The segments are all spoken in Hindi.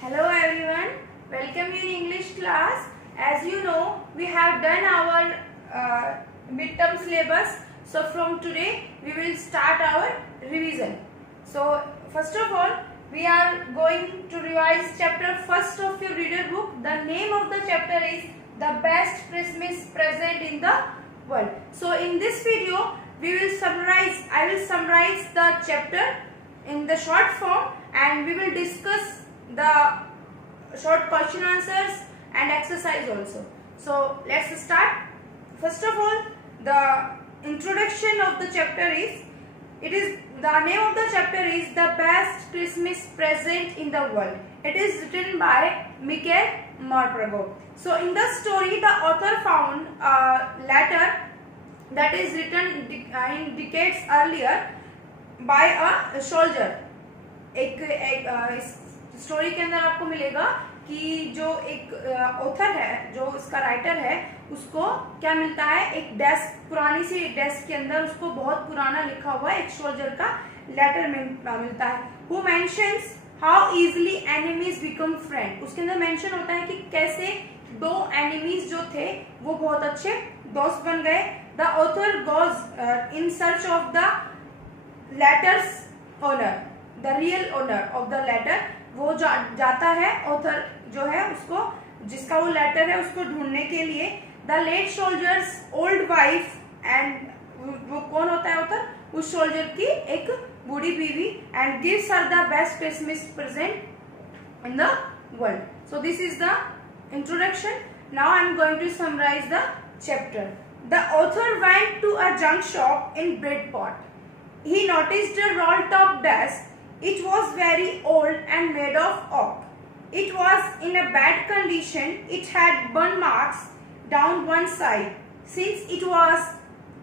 Hello everyone, welcome you in English class. As you know, we have done our midterm syllabus. So from today, we will start our revision. So first of all, we are going to revise chapter first of your reader book. The name of the chapter is The Best Christmas Present in the World. So in this video, I will summarize the chapter in the short form, and we will discuss the short question answers and exercise also. So let's start. First of all, the introduction of the chapter is, the name of the chapter is The Best Christmas Present in the World. It is written by Michael Morpurgo. So in the story, the author found a letter that is written in decades earlier by a soldier. एक स्टोरी के अंदर आपको मिलेगा कि जो एक ऑथर है, जो इसका राइटर है, उसको क्या मिलता है, एक डेस्क, पुरानी सी डेस्क के अंदर उसको बहुत पुराना लिखा हुआ एक सोल्जर का लेटर मिलता है. Who mentions how easily enemies become friend. उसके अंदर मेंशन होता है कि कैसे दो एनिमीज जो थे वो बहुत अच्छे दोस्त बन गए. The author goes in search of the letter's owner, the real owner of the letter. वो जाता है, ऑथर जो है उसको, जिसका वो लेटर है, उसको ढूंढने के लिए. The late soldier's old wife, and वो कौन होता है ऑथर, उस सोल्जर की एक बूढ़ी बीवी, and gives her the best Christmas present in the world. So this is the introduction. Now I am going to summarise the chapter. The author went to a junk shop in Bridport. He noticed a roll-top desk. It was very old and made of oak. It was in a bad condition. It had burn marks down one side. Since it was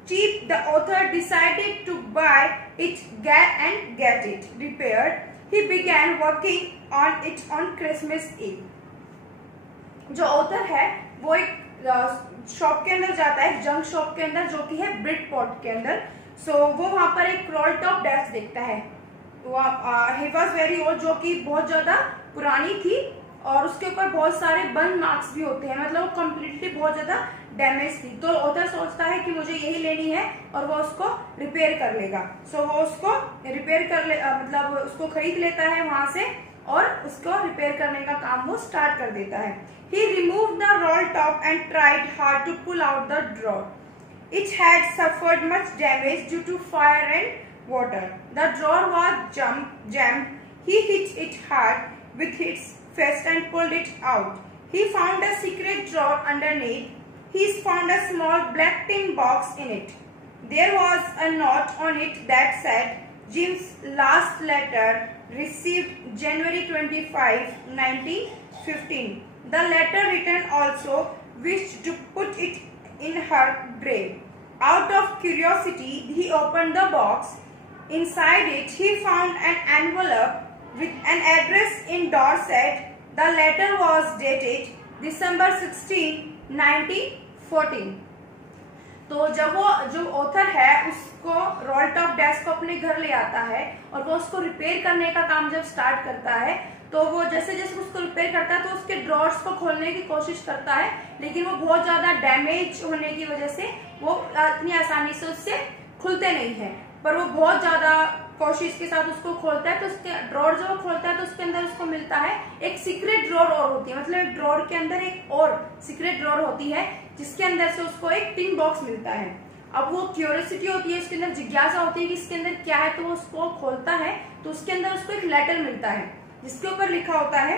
cheap, the author decided to buy it and get it repaired. He began working on it on Christmas Eve. जो ऑथर है वो एक शॉप के अंदर जाता है, एक जंक शॉप के अंदर, जो कि है ब्रिडपॉट के अंदर. सो वो वहां पर एक रोल टॉप डेस्क देखता है. ही वॉज वेरी ओल्ड, जो कि बहुत ज्यादा पुरानी थी, और उसके ऊपर बहुत सारे बर्न मार्क्स भी होते हैं, मतलब वो कम्प्लीटली बहुत ज्यादा डैमेज थी. तो ऑथर सोचता है कि मुझे यही लेनी है, और वो उसको रिपेयर कर लेगा. सो वो उसको रिपेयर मतलब उसको खरीद लेता है वहां से, और उसको रिपेयर करने का काम वो स्टार्ट कर देता है. He removed the roll top and tried hard to pull out the drawer. It had suffered much damage due to fire and water. The drawer was jammed. He hit it hard with his fist and pulled it out. He found a secret drawer underneath. He found a small black tin box in it. There was a note on it that said, "Jim's last letter received January 25, 1915. The letter written also wished to put it in her grave." Out of curiosity, he opened the box. Inside it, he found an envelope with an address in Dorset. The letter was dated December 16, 1914. तो जब वो जो ऑथर है उसको रोल टॉप डेस्क को अपने घर ले आता है, और वो उसको रिपेयर करने का काम जब स्टार्ट करता है, तो वो जैसे जैसे उसको रिपेयर करता है तो उसके ड्रॉर्स को खोलने की कोशिश करता है, लेकिन वो बहुत ज्यादा डैमेज होने की वजह से वो इतनी आसानी से उससे खुलते नहीं है. पर वो बहुत ज्यादा कोशिश के साथ उसको खोलता है. तो उसके ड्रॉर जब वो खोलता है तो उसके अंदर उसको मिलता है एक सीक्रेट ड्रॉर और होती है, मतलब एक ड्रॉर के अंदर एक और सीक्रेट ड्रॉर होती है, जिसके अंदर से उसको एक टिन बॉक्स मिलता है. अब वो क्यूरियोसिटी होती है, उसके अंदर जिज्ञासा होती है कि इसके अंदर क्या है, तो वो उसको खोलता है, तो उसके अंदर उसको एक लेटर मिलता है जिसके ऊपर लिखा होता है,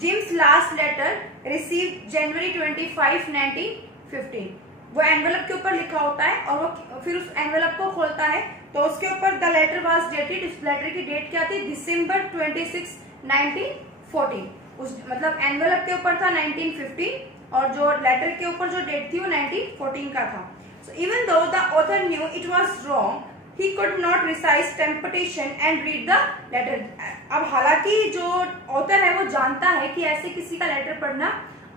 जिम्स लास्ट लेटर रिसीव्ड जनवरी 25, 1915. वो एनवेलप के ऊपर लिखा होता है, और वो फिर उस एनवेलप को खोलता है, तो उसके ऊपर द लेटर वाज डेटेड. उस लेटर की डेट क्या थी, दिसंबर 26, 1914. उस मतलब एनवेलप के ऊपर था 1915, और जो लेटर के ऊपर जो डेट थी वो 1914 का था. So even though the author knew it was wrong, he could not resist temptation and read the letter. अब हालांकि जो ऑथर है वो जानता है कि ऐसे किसी का लेटर पढ़ना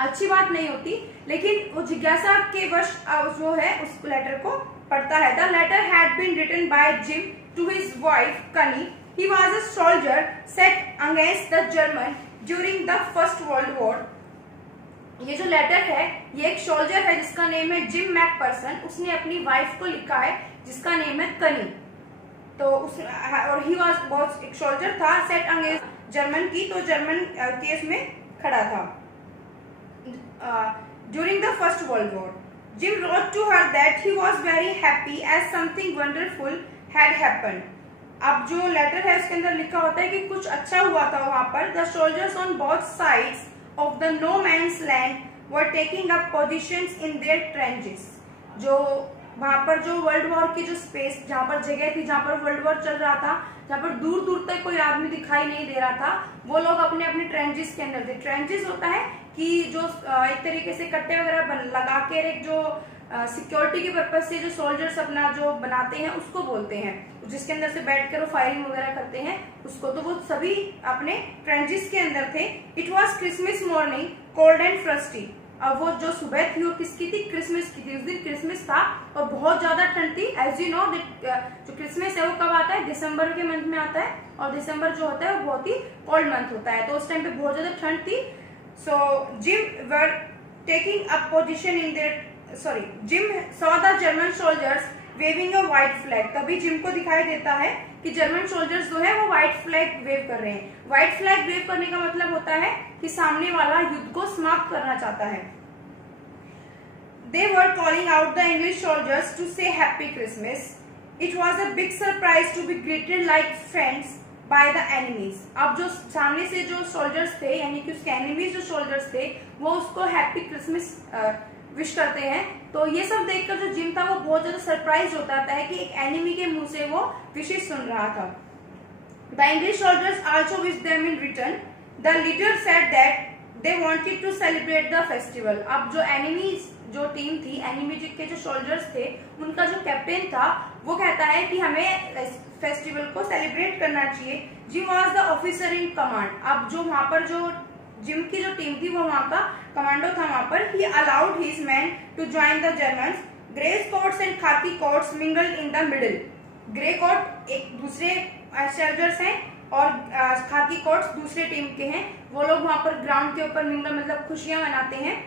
अच्छी बात नहीं होती, लेकिन वो जिज्ञासा के वश जो है उस लेटर को पढ़ता है. The letter had been written by Jim to his wife Connie. He was a soldier set against the German. During the first world war. ये जो लेटर है ये एक सोल्जर है जिसका नेम है जिम मैकपर्सन, उसने अपनी वाइफ को लिखा है जिसका नेम है कनी। तो उस और ही वाज बहुत एक सोल्जर था सेट अगेंस्ट जर्मन की, तो जर्मन केस में खड़ा था during the first world war. Jim wrote to her that he was very happy as something wonderful had happened. अब जो लेटर है उसके अंदर लिखा होता है कि कुछ अच्छा हुआ था वहां पर। The soldiers on both sides of the no man's land were taking up positions in their trenches। जो वहां पर जो वर्ल्ड वॉर की जो स्पेस जहां पर जगह थी जहां पर वर्ल्ड वॉर चल रहा था, जहां पर दूर दूर तक कोई आदमी दिखाई नहीं दे रहा था, वो लोग अपने अपने ट्रेंचेस के अंदर थे। ट्रेंचेस होता है कि जो एक तरीके से कट्टे वगैरह लगा के एक जो सिक्योरिटी के पर्पज से जो सोल्जर्स अपना जो बनाते हैं उसको बोलते हैं, जिसके अंदर से बैठकर वो फायरिंग वगैरह करते हैं उसको। तो वो सभी अपने ट्रेंचेस के अंदर थे। It was Christmas morning cold and frosty. अब वो जो सुबह थी वो किसकी थी? क्रिसमस की थी। उस दिन क्रिसमस था और बहुत ज्यादा ठंड थी। एज यू नो जो क्रिसमस है वो कब आता है? दिसंबर के मंथ में आता है, और दिसंबर जो होता है वो बहुत ही कोल्ड मंथ होता है, तो उस टाइम पे बहुत ज्यादा ठंड थी। So Jim were taking up position in their Jim saw the German soldiers waving a white flag. तभी जिम को दिखाई देता है कि जर्मन सोल्जर्स जो है वो व्हाइट फ्लैग वेव कर रहे हैं। व्हाइट फ्लैग वेव करने का मतलब होता है कि सामने वाला युद्ध को समाप्त करना चाहता है। They were calling out the English soldiers to say Happy Christmas. It was a big surprise to be greeted like friends by the enemies. अब जो सामने से जो सोल्जर्स थे यानी कि उसके एनिमीज जो सोल्जर्स थे वो उसको हैप्पी क्रिसमस विश करते हैं। तो ये सब देखकर जो जिम था वो बहुत ज्यादा सरप्राइज होता है कि एक एनिमी के मुंह से वो विशेष सुन रहा था। The English soldiers also wished them in return. The leader said that they wanted to celebrate the festival. अब जो एनिमीज जो टीम थी, एनिमी के जो सोल्जर्स थे, उनका जो कैप्टन था वो कहता है कि हमें फेस्टिवल को सेलिब्रेट करना चाहिए। Gym was the officer in command. अब जो वहां पर जो जिम की जो टीम थी वो वहां का कमांडो था वहां पर। He allowed his men to join the Germans. Grey coats and khaki coats mingled in the middle. Grey coat एक दूसरे सोल्जर्स हैं और खाकी कोट्स दूसरे टीम के हैं। वो लोग वहां पर ग्राउंड के ऊपर मिंगल मतलब खुशियां मनाते हैं।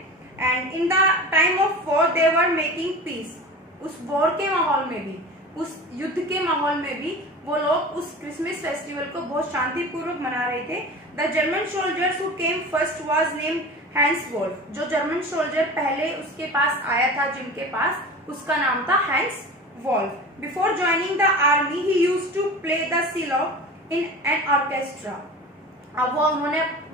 And in the time of war they were making piece. उस वॉर के माहौल में भी, उस युद्ध के माहौल में भी वो लोग उस क्रिसमस फेस्टिवल को बहुत शांतिपूर्वक मना रहे थे। The German soldiers who came first was named Hans Wolf. जो जर्मन सोल्जर पहले उसके पास आया था जिम के पास, उसका नाम था Hans Wolf. Before joining the army he used to play the cello in an orchestra. अब वो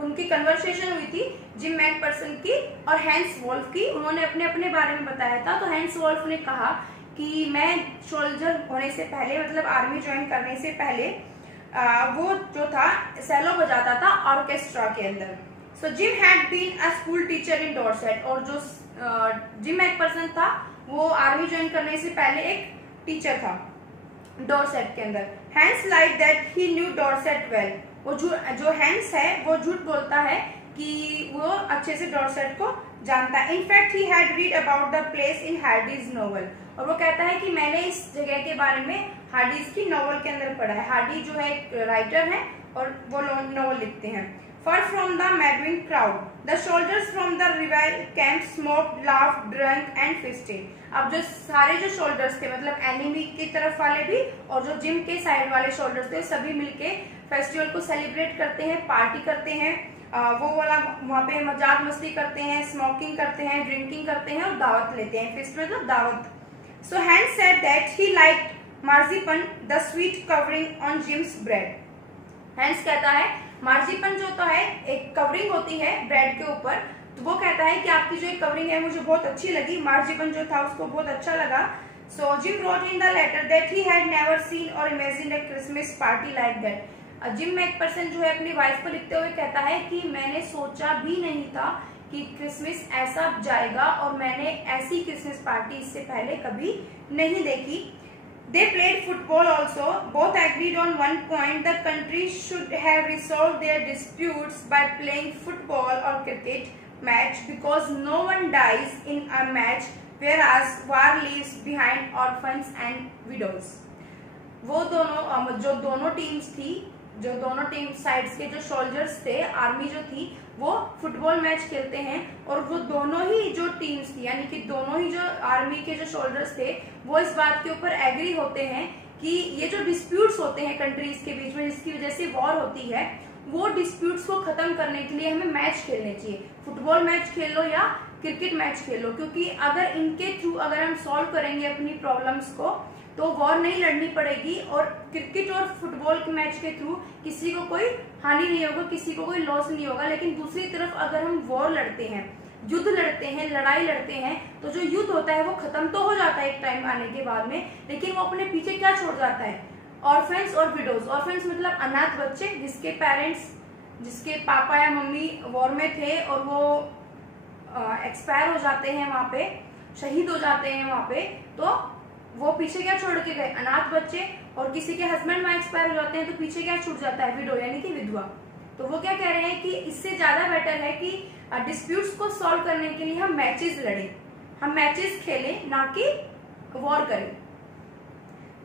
उनकी कन्वर्सेशन हुई थी जिम मैकपर्सन की और हैंस वॉल्फ की। उन्होंने अपने अपने बारे में बताया था। तो हैंस वॉल्फ ने कहा कि मैं सोल्जर होने से पहले मतलब आर्मी ज्वाइन करने से पहले वो जो था सेलो बजाता था ऑर्केस्ट्रा के अंदर। So Jim had been a school teacher in Dorset. और जो जिम मैकपर्सन था वो आर्मी ज्वाइन करने से पहले एक टीचर था डॉर्सेट के अंदर। Hans like that he knew Dorset well. वो जो हैंस है वो झूठ बोलता है कि वो अच्छे से डॉर्सेट को जानता है। In fact he had read about the place in Hardy's novel. और वो कहता है कि मैंने इस जगह के बारे में हार्डीज की नॉवल के अंदर पढ़ा है। हार्डी जो है एक राइटर है और वो नॉवल लिखते हैं। Far from the madding crowd, the soldiers from the rival camp smoked, laughed, drank and feasted. अब जो सारे जो सोल्जर्स थे मतलब एनिमी की तरफ वाले भी और जो जिम के साइड वाले सोल्जर्स थे सभी मिलके फेस्टिवल को सेलिब्रेट करते हैं, पार्टी करते हैं, वो वाला वहाँ पे मजाक मस्ती करते हैं, स्मोकिंग करते हैं, ड्रिंकिंग करते हैं और दावत लेते हैं। फेस्ट मतलब दावत। So Hans said that he liked marzipan, the sweet covering on Jim's bread. Hans कहता है मार्जिपन जो तो है एक कवरिंग होती है ब्रेड के ऊपर, तो वो कहता है कि आपकी जो एक कवरिंग है मुझे बहुत अच्छी लगी। मार्जिपन जो था उसको बहुत अच्छा लगा। So Jim wrote in the letter that he had never seen or imagined a Christmas party like that. Jim McPherson जो है अपनी वाइफ को लिखते हुए कहता है कि मैंने सोचा भी नहीं था कि क्रिसमस ऐसा जाएगा और मैंने ऐसी क्रिसमस पार्टी इससे पहले कभी नहीं देखी। They played football also. Both agreed on one point: the country should have resolved their disputes by playing football or cricket match because no one dies in a match, whereas war leaves behind orphans and widows. वो दोनों जो दोनों टीम्स थी जो दोनों टीम साइड्स के जो सोल्जर्स थे, आर्मी जो थी, वो फुटबॉल मैच खेलते हैं और वो दोनों ही जो टीम्स थी, यानी कि दोनों ही जो आर्मी के जो सोल्जर्स थे, वो इस बात के ऊपर एग्री होते हैं कि ये जो डिस्प्यूट्स होते हैं कंट्रीज के बीच में, जिसकी वजह से वॉर होती है, वो डिस्प्यूट्स को खत्म करने के लिए हमें मैच खेलने चाहिए। फुटबॉल मैच खेल लो या क्रिकेट मैच खेल लो, क्योंकि अगर इनके थ्रू अगर हम सॉल्व करेंगे अपनी प्रॉब्लम्स को तो वॉर नहीं लड़नी पड़ेगी और क्रिकेट और फुटबॉल के मैच के थ्रू किसी को कोई हानि नहीं होगा, किसी को कोई लॉस नहीं होगा। लेकिन दूसरी तरफ अगर हम वॉर लड़ते हैं, युद्ध लड़ते हैं, लड़ाई लड़ते हैं, तो जो युद्ध होता है वो खत्म तो हो जाता है एक टाइम आने के बाद में, लेकिन वो अपने पीछे क्या छोड़ जाता है? ऑर्फेंस और विडोज। ऑर्फेंस मतलब अनाथ बच्चे जिसके पेरेंट्स, जिसके पापा या मम्मी वॉर में थे और वो एक्सपायर हो जाते हैं, वहां पे शहीद हो जाते हैं वहां पे, तो वो पीछे क्या छोड़ के गए? अनाथ बच्चे। और किसी के हस्बैंड वहां एक्सपायर हो जाते हैं तो पीछे क्या छूट जाता है? विडो, यानी कि विधवा। तो वो क्या कह रहे हैं कि इससे ज्यादा बेटर है कि डिस्प्यूट्स को सॉल्व करने के लिए हम मैचेस लड़ें, हम मैचेस खेलें, ना कि वॉर करें।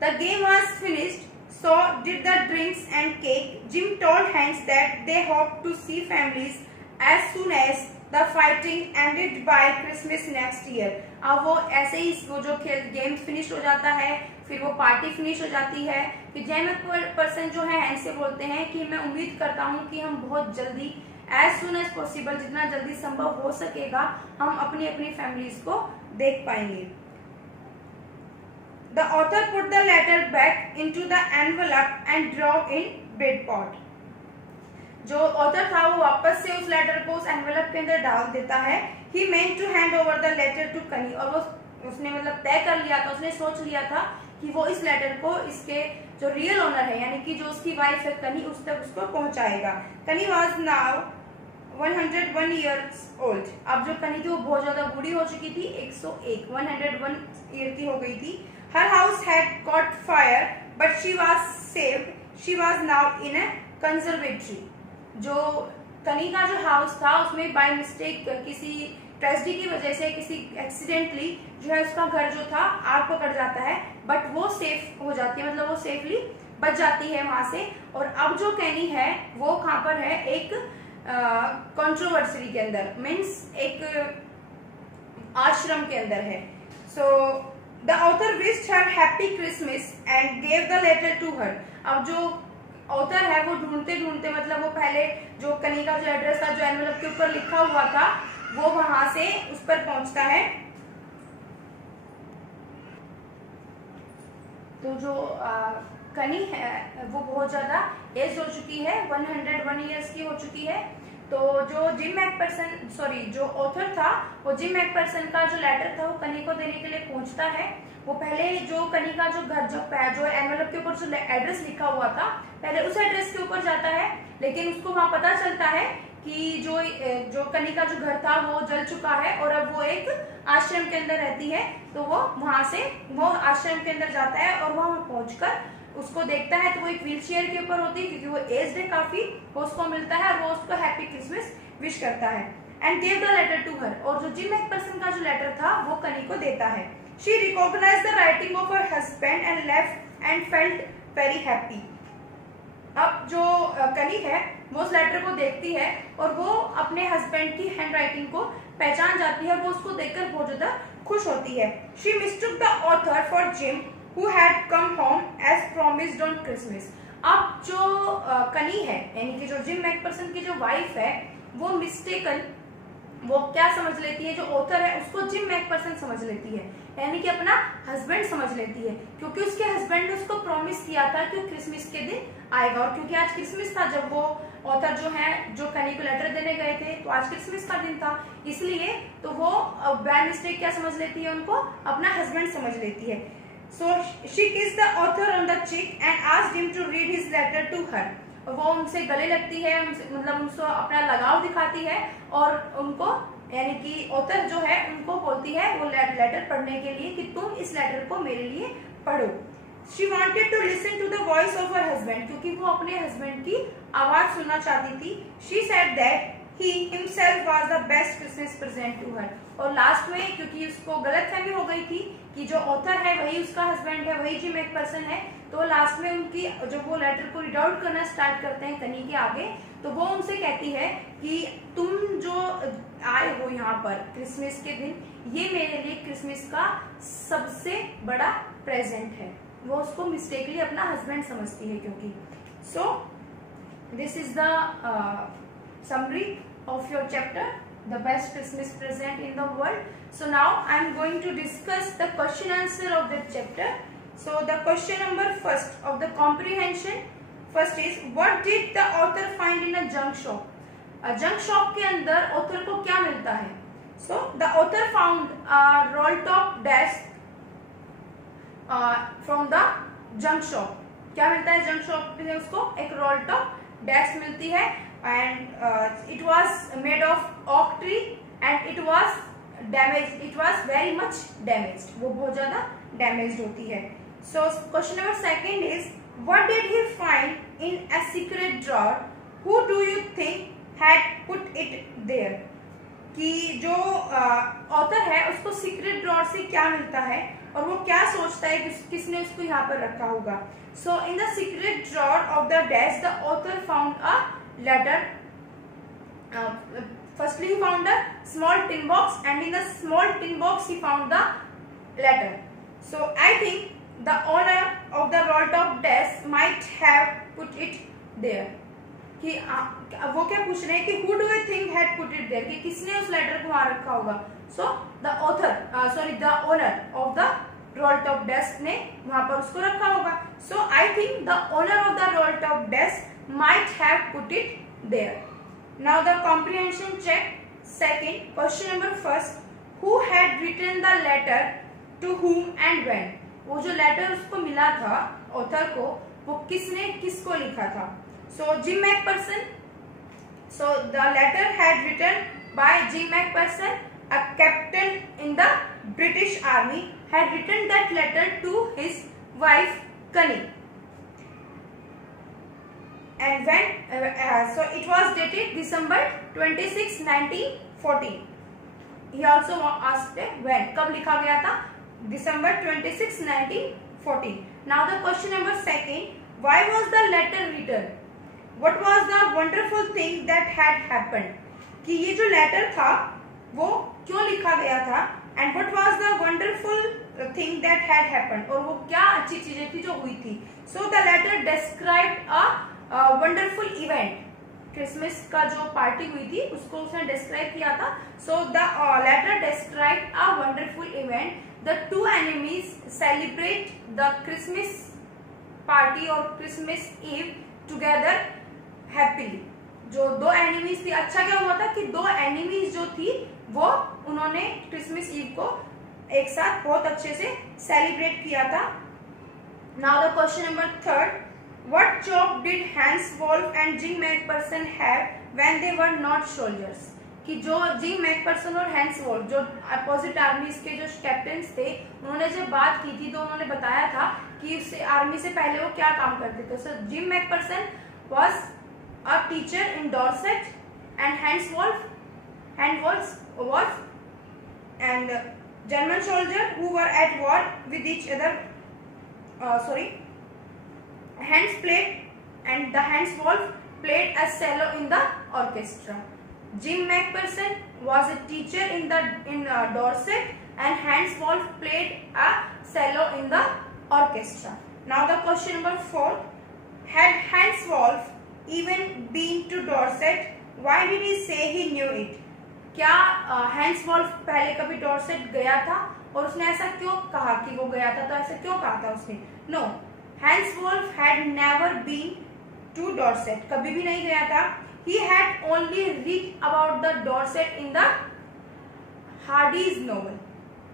The game was finished, so did the drinks and cake. Jim told Hans that they hoped to see families as soon as the fighting ended by Christmas next year. अब वो ऐसे ही वो जो गेम फिनिश हो जाता है, फिर वो पार्टी फिनिश हो जाती है, फिर जैम पर्सन जो है हैंस से बोलते हैं कि मैं उम्मीद करता हूँ कि हम बहुत जल्दी, एज सुन एज पॉसिबल, जितना जल्दी संभव हो सकेगा, हम अपनी अपनी फैमिलीज को देख पाएंगे। The author put the letter back into the envelope and drove in Bridport. जो ऑथर था वो वापस से उस लेटर को उस एनवेलप के अंदर डाल देता है। He meant to hand over the letter to कनी, और वो उसने मतलब तय कर लिया था, उसने सोच लिया था कि वो इस लेटर को इसके जो रियल ओनर है, यानी कि जो उसकी वाइफ है कनी, उस तक उसको पहुंचाएगा। कनी was now 101 years old. अब जो कनी थी वो बहुत ज्यादा बूढ़ी हो चुकी थी, 101 ईयर की हो गई थी। Her house had caught fire, but she was saved. She was now in a conservatory. जो कनी का जो हाउस था उसमें बाय मिस्टेक किसी ट्रेजेडी की वजह से, किसी एक्सीडेंटली जो है उसका घर जो था आग पकड़ जाता है, बट वो सेफ हो जाती है, मतलब वो सेफली बच जाती है वहां से। और अब जो कैनी है वो कहाँ पर है? एक कंट्रोवर्सी के अंदर, मीन्स एक आश्रम के अंदर है। सो The author wished her happy Christmas and gave the letter to her. अब जो ऑथर है वो ढूंढते ढूंढते, मतलब वो पहले जो कनी का जो एड्रेस था, जो एनवेलप के ऊपर लिखा हुआ था, वो वहां से उस पर पहुंचता है। तो जो कनी है वो बहुत ज्यादा एज हो चुकी है, 101 ईयर्स की हो चुकी है। तो जो जिम मैकपर्सन, सॉरी जो ऑथर था, वो जिम मैकपर्सन का जो लेटर था वो कनी को देने के लिए पहुंचता है। वो पहले जो कनी का जो घर जो एनवेलप के ऊपर जो एड्रेस लिखा हुआ था, पहले उस एड्रेस के ऊपर जाता है, लेकिन उसको वहां पता चलता है कि जो कनी का जो घर था वो जल चुका है और अब वो एक आश्रम के अंदर रहती है। तो वो वहां से वो आश्रम के अंदर जाता है और वहां पहुंचकर उसको देखता है, तो वो एक व्हील चेयर के ऊपर होती है क्योंकि वो एज्ड है काफी, वो उसको मिलता है और वो उसको हैप्पी क्रिसमस विश करता है। And give the letter to her, और जो जिम मैकपर्सन का जो लेटर था वो कनी को देता है। She recognised the writing of her husband and left and felt very happy. अब जो कनी है वो उस लेटर को देखती है और वो अपने हस्बैंड की हैंड राइटिंग को पहचान जाती है, वो उसको देखकर बहुत ज्यादा खुश होती है। She mistook the author for Jim who had come home as promised on Christmas. अब जो कनी है, यानी कि जो जिम मैकपर्सन की जो वाइफ है, वो मिस्टेकन वो क्या समझ लेती है, जो ऑथर है उसको जिम मैकपर्सन समझ लेती है, यानी कि अपना हस्बैंड समझ लेती है, क्योंकि उसके हस्बैंड ने उसको प्रॉमिस किया था कि क्रिसमस के दिन आएगा। और क्योंकि आज क्रिसमस था, जब वो ऑथर जो है जो कनी को लेटर देने गए थे, तो आज क्रिसमस का दिन था, इसलिए तो वो बाय मिस्टेक क्या समझ लेती है, उनको अपना हस्बैंड समझ लेती है। So she kissed the author on the cheek and asked him to read his letter to her. वो उनसे गले लगती है, मतलब उनको अपना लगाव दिखाती है और उनको, यानी कि ऑथर जो है उनको बोलती है वो लेटर पढ़ने के लिए कि तुम इस लेटर को मेरे लिए पढ़ो। She wanted to listen to the voice of her husband, क्योंकि वो अपने हस्बैंड की आवाज सुनना चाहती थी। She said that he himself was the best Christmas present to her. और लास्ट में क्योंकि उसको गलतफहमी हो गई थी कि जो ऑथर है वही उसका हस्बैंड है, वही जिम मैकफर्सन है, तो लास्ट में उनकी जब वो लेटर को रीड आउट करना स्टार्ट करते हैं कनी के आगे, तो वो उनसे कहती है कि तुम जो आए हो यहाँ पर क्रिसमस के दिन, ये मेरे लिए क्रिसमस का सबसे बड़ा प्रेजेंट है। वो उसको मिस्टेकली अपना हस्बैंड समझती है क्योंकि। सो this is the summary of your chapter, the best Christmas present in the world. So now I am going to discuss the question answer of that chapter. So the question number first of the comprehension first is, what did the author find in a junk shop? Junk shop के अंदर ऑथर को क्या मिलता है? So the author found a roll top desk from the junk shop. क्या मिलता है जंक शॉप पे? उसको एक रोल टॉप डेस्क मिलती है and it was made of oak tree and it was damaged. It was very much damaged. वो बहुत ज्यादा damaged होती है. So question number second is, what did he find in a secret drawer? Who do you think had put it there? कि जो ऑथर है उसको सीक्रेट ड्रॉर से क्या मिलता है और वो क्या सोचता है कि किसने उसको यहाँ पर रखा होगा. So in the secret drawer of the desk the author found a letter. Firstly he found a small tin box and in the small tin box he found the letter. So I think the owner of the roll top desk might have put it there. कि वो क्या पूछ रहे हैं कि who do you think had put it there, कि किसने उस लेटर को वहां रखा होगा. So the owner of the roll top desk ने वहां पर उसको रखा होगा. So I think the owner of the roll top desk might have put it there. Now the comprehension check. Second, question number first, who had written the letter to whom and when? वो जो लेटर उसको मिला था ऑथर को, वो किसने किसको लिखा था? So Jim McPherson. So the letter had written by Jim McPherson, a captain in the British Army, had written that letter to his wife Connie. And when so it was dated December 26, 1914. He also asked when, कब लिखा गया था? December 26, 1914. Now the question number second, why was the letter written? What was the wonderful thing that had happened? कि ये जो लेटर था वो क्यों लिखा गया था? And what was the wonderful thing that had happened? और वो क्या अच्छी चीजें थी जो हुई थी? So the letter described a wonderful event. Christmas का जो पार्टी हुई थी उसको उसने डिस्क्राइब किया था. So the letter describe a wonderful event. The two enemies celebrate the Christmas party और क्रिसमस ईव टुगेदर हैप्पीली. जो दो एनिमीज थी, अच्छा क्या हुआ था कि दो एनिमीज जो थी वो उन्होंने क्रिसमस ईव को एक साथ बहुत अच्छे से सेलिब्रेट किया था. Now the question number third, what job did Hans Wolf and Jim McPherson have when they were not soldiers? कि जो जिम मैकफर्सन और हैंस वोल्फ जो अपोजिट आर्मीज के जो कैप्टन्स थे, उन्होंने जब बात की थी तो उन्होंने बताया था कि उस आर्मी से पहले वो क्या काम करते थे. So Jim McPherson was a teacher in Dorset and Hans Wolf was and German soldier who were at war with each other. Hans played and the Hans Wolf played a cello in the orchestra. Jim McPherson was a teacher in Dorset and Hans Wolf played a cello in the orchestra. Now the question number 4, had Hans Wolf even been to Dorset? Why did he say he knew it? क्या हैंस वॉल्फ पहले कभी डॉर्सेट गया था और उसने ऐसा क्यों कहा कि वो गया था? तो ऐसा क्यों कहा था उसने? No, Hans Wolf had never been to Dorset. कभी भी नहीं गया था. He had only read about the Dorset in the Hardy's novel.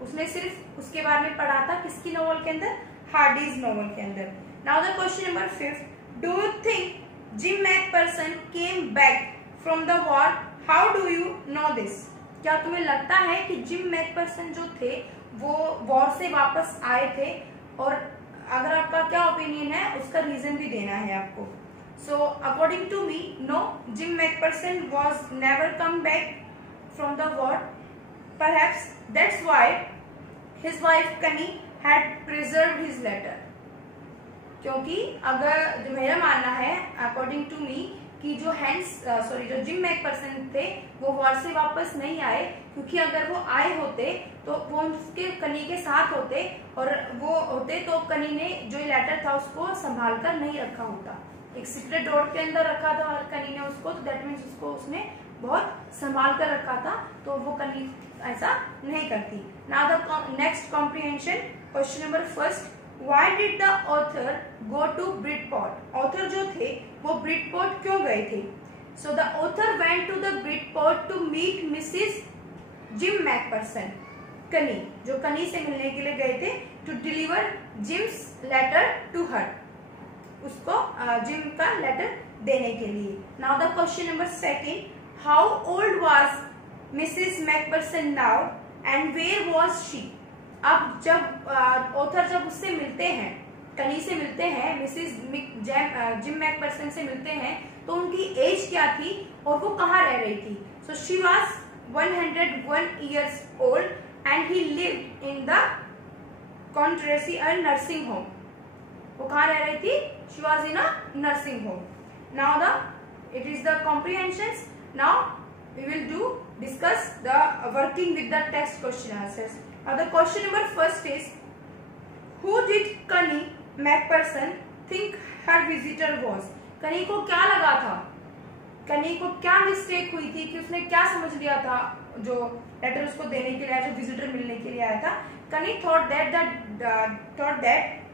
उसने सिर्फ उसके बारे में पढ़ा था. किसकी नॉवल के अंदर? Hardy's नॉवल के अंदर. Now the question number 5, do you think Jim McPherson came back from the war? How do you know this? क्या तुम्हें लगता है कि जिम मैकफर्सन जो थे वो वॉर से वापस आए थे? और अगर आपका क्या ओपिनियन है उसका रीजन भी देना है आपको. So according to me, no, Jim McPherson was never come back from the war. Perhaps that's why his wife Connie had preserved his letter. क्योंकि अगर जो मेरा मानना है अकॉर्डिंग टू मी कि जो जो जिम मैकफरसन थे वो वॉर से वापस नहीं आए, क्योंकि अगर वो आए होते तो वो उसके कनी के साथ होते और वो होते तो कनी ने जो लेटर था उसको संभाल कर नहीं रखा होता, एक सीक्रेट डोर के अंदर रखा था और कनी ने उसको, तो दैट मीन्स उसको उसने बहुत संभाल कर रखा था, तो वो कनी ऐसा नहीं करती। Now the next comprehension, question number first, Why did the author go to Bridport? Author जो थे वो ब्रिडपोर्ट क्यों गए थे? So the author went to the Bridport to meet Mrs. Jim McPherson. कनी, जो कनी से मिलने के लिए गए थे, to deliver Jim's letter to her. उसको जिम का लेटर देने के लिए। Now the question number second, how old was Mrs. McPherson now and where was she? अब जब ऑथर जब उससे मिलते हैं, कनी से मिलते हैं, मिसिस जिम मैकफरसन से मिलते हैं, तो उनकी एज क्या थी और वो कहाँ रह रही थी? So she was 101 years old and he lived in the Contressie, a nursing home. वो कहाँ रह रही थी? She was in a nursing home. Now it is the comprehensions. Now we will discuss the working with the text question answers. Now the question number first is, who did Connie McPherson think her visitor was? कनी को क्या लगा था? कनी को क्या मिस्टेक हुई थी कि उसने क्या समझ लिया था जो लेटर उसको देने के लिए आया, जो विजिटर मिलने के लिए आया था? कनी thought that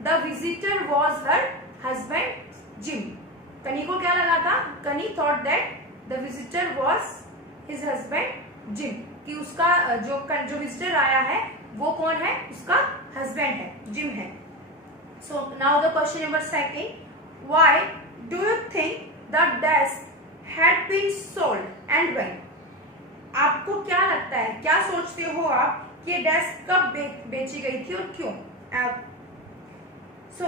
the visitor was her husband Jim. कनी को क्या लगा था? कनी thought that the visitor was his husband Jim. कि उसका जो विजिटर आया है वो कौन है? उसका हस्बैंड है, जिम है। So now the question number second, why do you think the desk had been sold and when? आपको क्या लगता है, क्या सोचते हो आप कि ये डेस्क कब बेची गई थी और क्यों? सो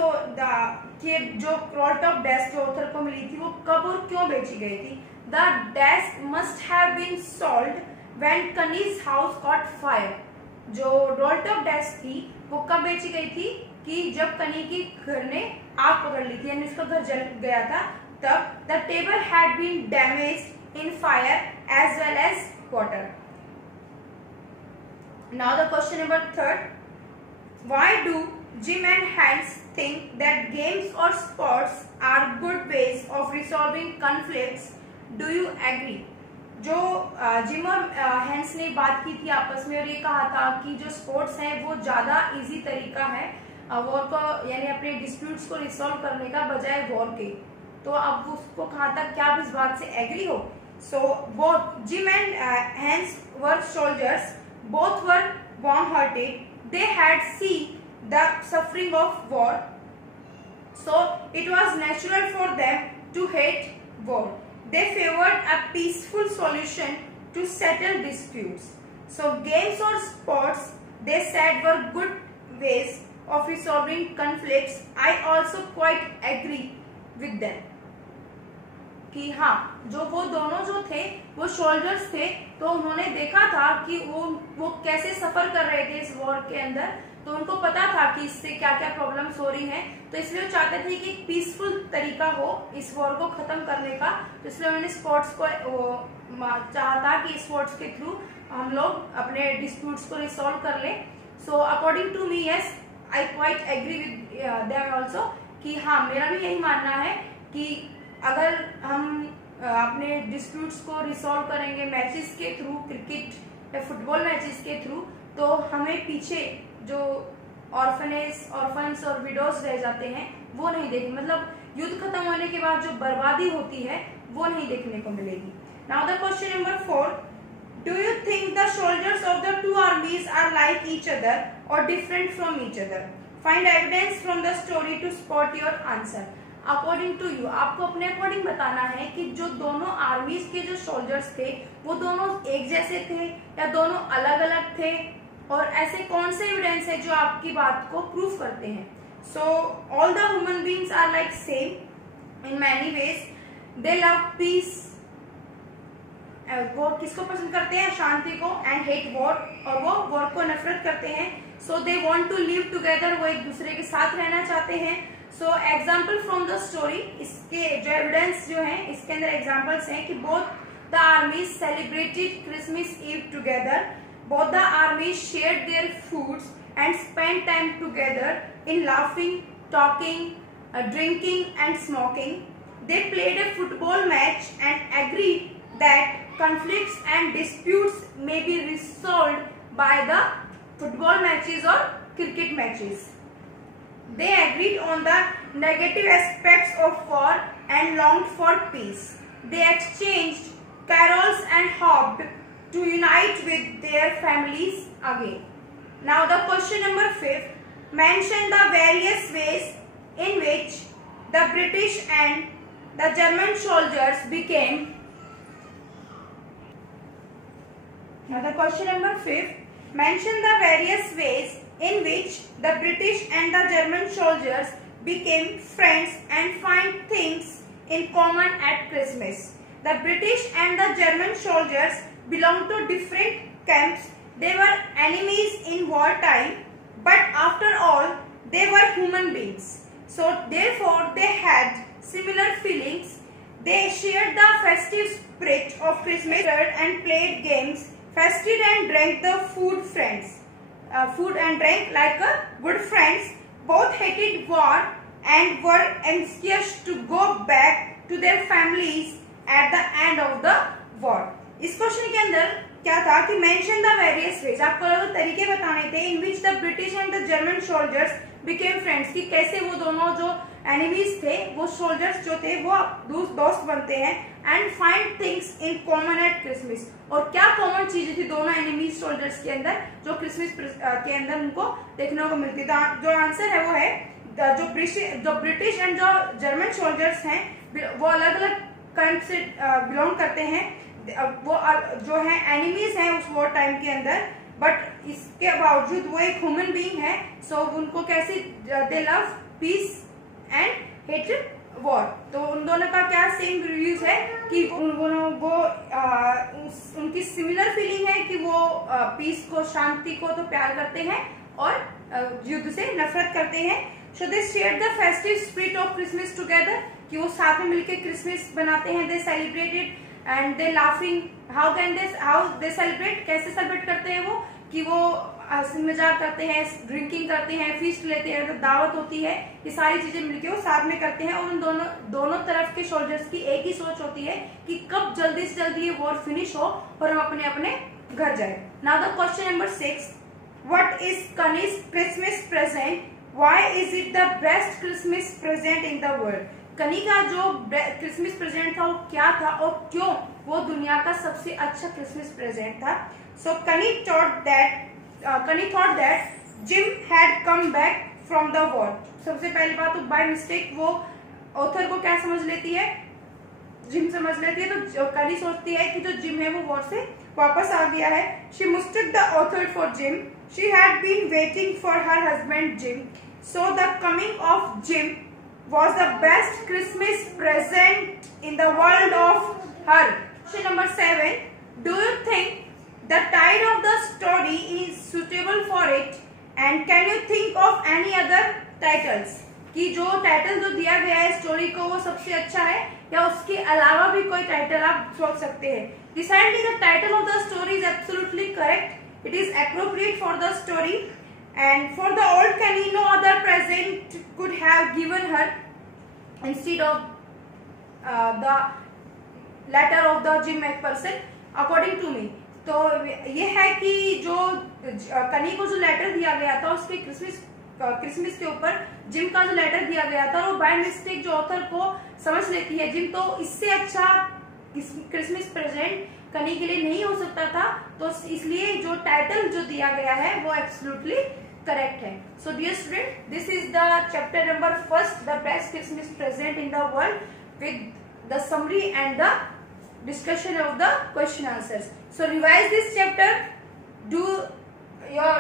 ये जो रोलटॉप डेस्क जो ऑथर को मिली थी वो कब और क्यों बेची गई थी? The desk must have been sold when Connie's house caught fire. जो रोलटॉप डेस्क थी वो कब बेची गई थी? कि जब कनी की घर ने आग पकड़ ली थी, यानी उसका घर जल गया था, तब the table had been damaged in fire as well as water. Now the question number third, why do Jim and Hans think that games or sports are good ways of resolving conflicts? Do you agree? जो जिम और हैंस ने बात की थी आपस में और ये कहा था कि जो स्पोर्ट्स हैं वो ज्यादा इजी तरीका है वॉर को, यानी अपने डिस्प्यूट्स को रिसॉल्व करने का बजाय वॉर के. तो अब उसको कहा था, क्या आप इस बात से एग्री हो? So both Jim and Hans were soldiers, both were warm hearted, they had seen the suffering of war, so it was natural for them to hate war. They favored a peaceful solution to settle disputes. So games or sports, they said, were good ways of resolving conflicts. I also quite agree with them. कि हाँ, जो वो दोनों जो थे वो सोल्जर्स थे, तो उन्होंने देखा था कि वो कैसे सफर कर रहे थे इस वॉर के अंदर, तो उनको पता था कि इससे क्या क्या प्रॉब्लम्स हो रही हैं, तो इसलिए वो चाहते थे कि एक पीसफुल तरीका हो इस वॉर को खत्म करने का, तो इसलिए उन्होंने स्पोर्ट्स को चाहा था कि स्पोर्ट्स के थ्रू हम लोग अपने डिस्प्यूट्स को रिसॉल्व कर ले. So according to me, yes, I quite agree with them also, कि हाँ, मेरा भी यही मानना है कि अगर हम अपने डिस्प्यूट्स को रिसॉल्व करेंगे मैचेस के थ्रू, क्रिकेट या फुटबॉल मैचेस के थ्रू, तो हमें पीछे जो ऑर्फन्स और विडोज रह जाते हैं वो नहीं देखेंगे, मतलब युद्ध खत्म होने के बाद जो बर्बादी होती है वो नहीं देखने को मिलेगी. Now the question number 4, do you think the soldiers of the two armies are like each other or different from each other? Find evidence from the story to spot your answer. According to you, आपको अपने अकॉर्डिंग बताना है कि जो दोनों आर्मीज के जो सोल्जर्स थे वो दोनों एक जैसे थे या दोनों अलग अलग थे, और ऐसे कौन से एविडेंस है जो आपकी बात को प्रूव करते हैं. So all the human beings are like same in many ways. They love peace. वो किसको पसंद करते हैं? शांति को. And hate war. और वो war को नफरत करते हैं. So they want to live together. वो एक दूसरे के साथ रहना चाहते हैं. So example from the story. इसके जो evidence जो है इसके अंदर examples हैं कि both the armies celebrated Christmas Eve together. Both the armies shared their foods and spent time together in laughing, talking, drinking and smoking. They played a football match and agreed that conflicts and disputes may be resolved by the football matches or cricket matches. They agreed on the negative aspects of war and longed for peace. They exchanged carols and hoped to unite with their families again. Now the question number 5. Mention the various ways in which the British and the German soldiers became. Now the question number 5. Mention the various ways in which the British and the German soldiers became friends and find things in common at Christmas. The British and the German soldiers belonged to different camps. They were enemies in wartime, but after all, they were human beings. So therefore, they had similar feelings. They shared the festive spirit of Christmas and played games, feasted and drank the food and drank like good friends. Both hated war and were anxious to go back to their families at the end of the war. इस क्वेश्चन के अंदर क्या था कि मेंशन द वेरियस वेज, आपको अलग तरीके बताने थे in which the British and the German soldiers became friends, कि कैसे वो दोनों जो एनिमीज थे वो सोल्जर्स जो थे वो दोस्त बनते हैं. And find things in common eight Christmas, और क्या कॉमन चीजें थी दोनों एनिमीज सोल्जर्स के अंदर जो क्रिसमस के अंदर उनको देखने को मिलती थी. जो आंसर है वो है जो ब्रिटिश एंड जो जर्मन सोल्जर्स हैं वो अलग अलग कंट्री से बिलोंग करते हैं. वो जो है एनिमीज हैं उस वॉर टाइम के अंदर, बट इसके बावजूद वो एक ह्यूमन बीइंग है. सो उनको कैसे दे love piece and hate war. तो उन दोनों का क्या सेम रिव्यूज है कि उनकी सिमिलर फीलिंग है कि वो पीस को, शांति को तो प्यार करते हैं और युद्ध से नफरत करते हैं. So they share the festive spirit of Christmas together, कि वो साथ में मिलकर क्रिसमस बनाते हैं. They celebrated and they laughing. How they celebrate, कैसे सेलिब्रेट करते हैं वो, कि वो हंसी मजाक करते हैं, ड्रिंकिंग करते हैं, फीस्ट लेते हैं, मतलब दावत होती है. ये सारी चीजें मिलके वो साथ में करते हैं. और उन दोनों तरफ के सोल्जर्स की एक ही सोच होती है कि कब जल्दी से जल्दी ये वॉर फिनिश हो और हम अपने अपने घर जाए. Now the question number 6. What is Connie's Christmas present? Why is it the best Christmas present in the world? Connie का जो क्रिसमस प्रेजेंट था वो क्या था और क्यों वो दुनिया का सबसे अच्छा क्रिसमस प्रेजेंट था? सो कनी thought that gym had come back from the war. सबसे पहली बात तो बाय मिस्टेक वो ऑथर को क्या समझ लेती है, जिम समझ लेती है. तो कनी सोचती है कि जो जिम है वो वॉर से वापस आ गया है. She mistake the author for Jim. She had been waiting for her husband Jim. So the coming of Jim was the best Christmas present in the world of her. Question number 7. Do you think the title of the story is suitable for it? And can you think of any other titles? कि जो टाइटल जो दिया गया है स्टोरी को वो सबसे अच्छा है या उसके अलावा भी कोई टाइटल आप सोच सकते हैं. Decidedly the title of the story is absolutely correct. It is appropriate for the story. And for the old Kani, no other present could have given her instead of the letter of the Jim McPherson, according to me. तो ये है कि जो कनी को जो लेटर दिया गया था उसके क्रिसमस के ऊपर जिम का जो लेटर दिया गया था वो बाय मिस्टेक जो ऑथर को समझ लेती है जिम, तो इससे अच्छा क्रिसमस प्रेजेंट कनी के लिए नहीं हो सकता था. तो इसलिए जो टाइटल जो दिया गया है वो एब्सोल्युटली करेक्ट है. So dear student, this is the chapter number 1, the best Christmas present in the world, with the summary and the discussion of the question answers. So revise this chapter, do your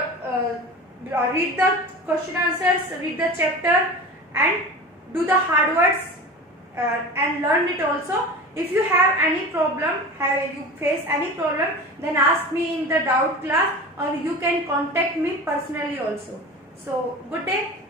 read the question answers, read the chapter and do the hard words and learned it also. If you have any problem, you face any problem, then ask me in the doubt class, or you can contact me personally also. So good day.